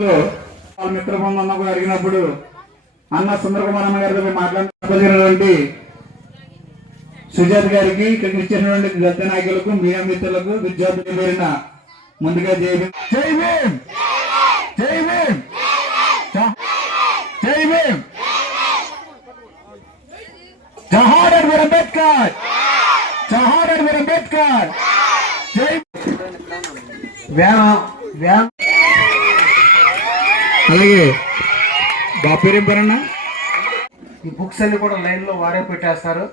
మిత్ర బృందం జరిగినప్పుడు అన్న సుందర కుమార్ అన్న గారితో మాట్లాడినటువంటి సుజాత్ గారికి ఇక్కడికి ఇచ్చినటువంటి దత్త నాయకులకు మీడియా మిత్రులకు విద్యార్థులు పేరిన ముందుగా జై భీమ్ జై భీమ్ జై భీమ్ జై భీమ్ జోహార్ అంబేద్కర్ జోహార్ అంబేద్కర్ జై అలాగే బాపేరేం పేరన్నా ఈ బుక్స్ అన్ని కూడా లైన్లో వారే పెట్టేస్తారు.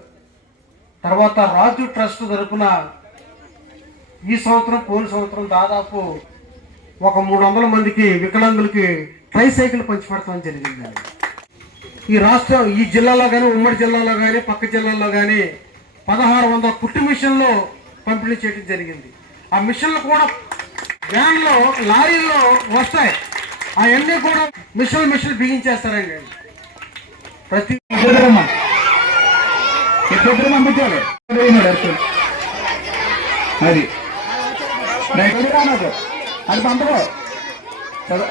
తర్వాత రాజు ట్రస్ట్ తరపున ఈ సంవత్సరం పోయిన సంవత్సరం దాదాపు ఒక 300 మందికి వికలాంగులకి ట్రైసైకిల్ పంచిపెడతామని జరిగింది. ఈ జిల్లాలో కానీ ఉమ్మడి జిల్లాలో కానీ పక్క జిల్లాల్లో కానీ 1600 కుట్టు మిషన్లు పంపిణీ చేయడం జరిగింది. ఆ మిషన్లు కూడా వ్యాన్లో లారీల్లో వస్తాయి. అవన్నీ కూడా మిషన్లు బిగించేస్తారండి. ప్రతి పంపించాలి అది అది పంపకో ఇద్దరు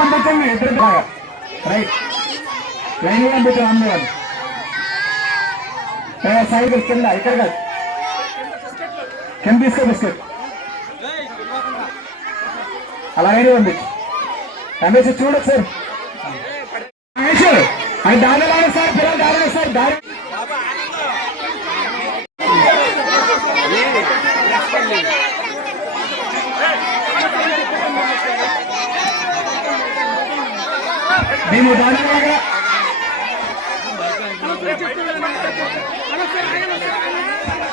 పంపించండి. ఇద్దరు రైట్ లైన్ కూడా పంపించాను అందరూ సైడ్ కింద ఇక్కడ కాదు కింద తీసుకో బిస్కెట్ అలాగే పంపించు రమేష్ చూడదు సార్ రమేష్ అది దాని లాగా సార్ పిల్లలు దారి సార్ దారి మేము దాని లాగా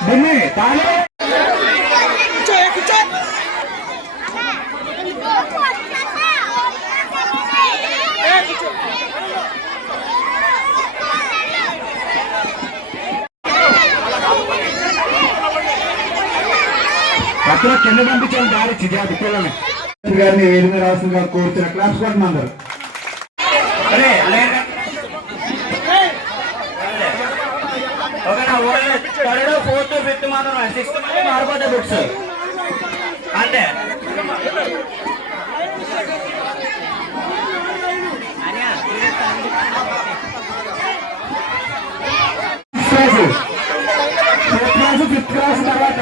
దీన్ని దాని అక్కడ కింద పంపించాలి దారి చిజాది పిల్లల్ని గారిని ఏదైనా రాష్ట్రంగా కోరుతున్న క్లాస్ కొట్టండి అందరు. థర్డ్ 4th 5th మాత్రం 6th మారిపోతాయి బుక్స్ అంతే. ఫిఫ్త్ క్లాస్ తర్వాత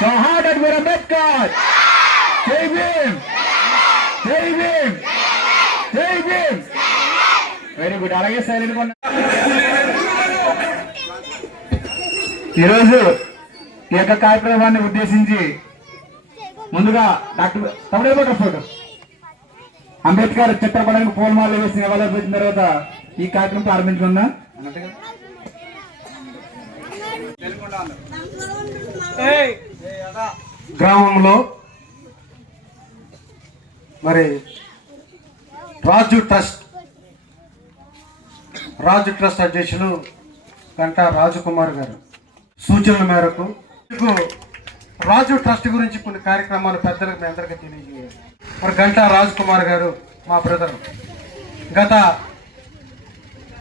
జోహార్ అంబేద్కర్ జై భీమ్ జై భీమ్ జై భీమ్. Very good. అలాగే సైలెంట్ గా ఈరోజు ఈ యొక్క కార్యక్రమాన్ని ఉద్దేశించి ముందుగా డాక్టర్ తమిళ ఫోటో అంబేద్కర్ చిత్రపటానికి పూలమాలలు వేసి నివాళులర్పించిన తర్వాత ఈ కార్యక్రమం ప్రారంభించుకుందాం. గ్రామంలో మరి రాజు ట్రస్ట్ అధ్యక్షులు గంటా రాజకుమార్ గారు సూచనల మేరకు రాజు ట్రస్ట్ గురించి కొన్ని కార్యక్రమాలు పెద్దలకు మీ అందరికీ తెలియజేయాలి. మరి గంటా రాజకుమార్ గారు మా బ్రదర్ గత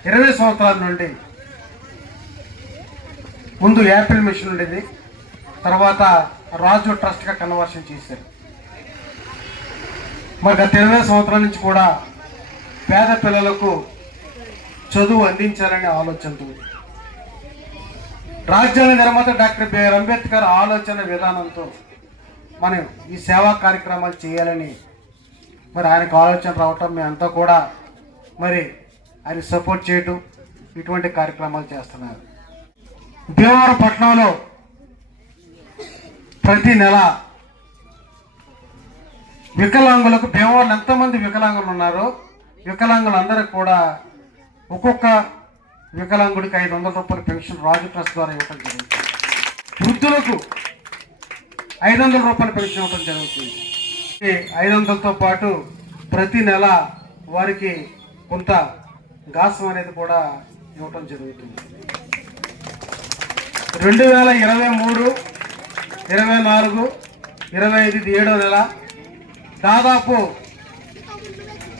20 సంవత్సరాల నుండి ముందు యాపిల్ మిషన్ ఉండేది, తర్వాత రాజు ట్రస్ట్గా కన్వర్షన్ చేశారు. మరి గత 20 సంవత్సరాల నుంచి కూడా పేద పిల్లలకు చదువు అందించాలనే ఆలోచనతో రాజ్యాంగ నిర్మాత డాక్టర్ బిఆర్ అంబేద్కర్ ఆలోచన విధానంతో మనం ఈ సేవా కార్యక్రమాలు చేయాలని మరి ఆయనకు ఆలోచన రావటం మేమంతా కూడా మరి ఆయన సపోర్ట్ చేయటం ఇటువంటి కార్యక్రమాలు చేస్తున్నారు. భీమవరం పట్టణంలో ప్రతి నెల వికలాంగులకు భీమవరం ఎంతమంది వికలాంగులు ఉన్నారో వికలాంగులందరికీ కూడా ఒక్కొక్క వికలాంగుడికి 500 రూపాయల పెన్షన్ రాజు ట్రస్ట్ ద్వారా ఇవ్వడం జరుగుతుంది. వృద్ధులకు 500 రూపాయల పెన్షన్ ఇవ్వడం జరుగుతుంది. 500తో పాటు ప్రతి నెల వారికి కొంత గాసం అనేది కూడా ఇవ్వటం జరుగుతుంది. 2023, 24, 25 7వ నెల దాదాపు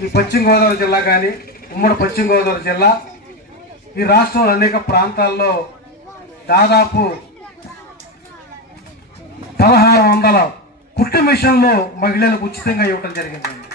ఈ పశ్చిమ గోదావరి జిల్లా కానీ ఉమ్మడి పశ్చిమ గోదావరి జిల్లా ఈ రాష్ట్రంలో అనేక ప్రాంతాల్లో దాదాపు 1600 కుట్టు మిషన్లు మహిళలకు ఉచితంగా ఇవ్వడం జరిగిందండి.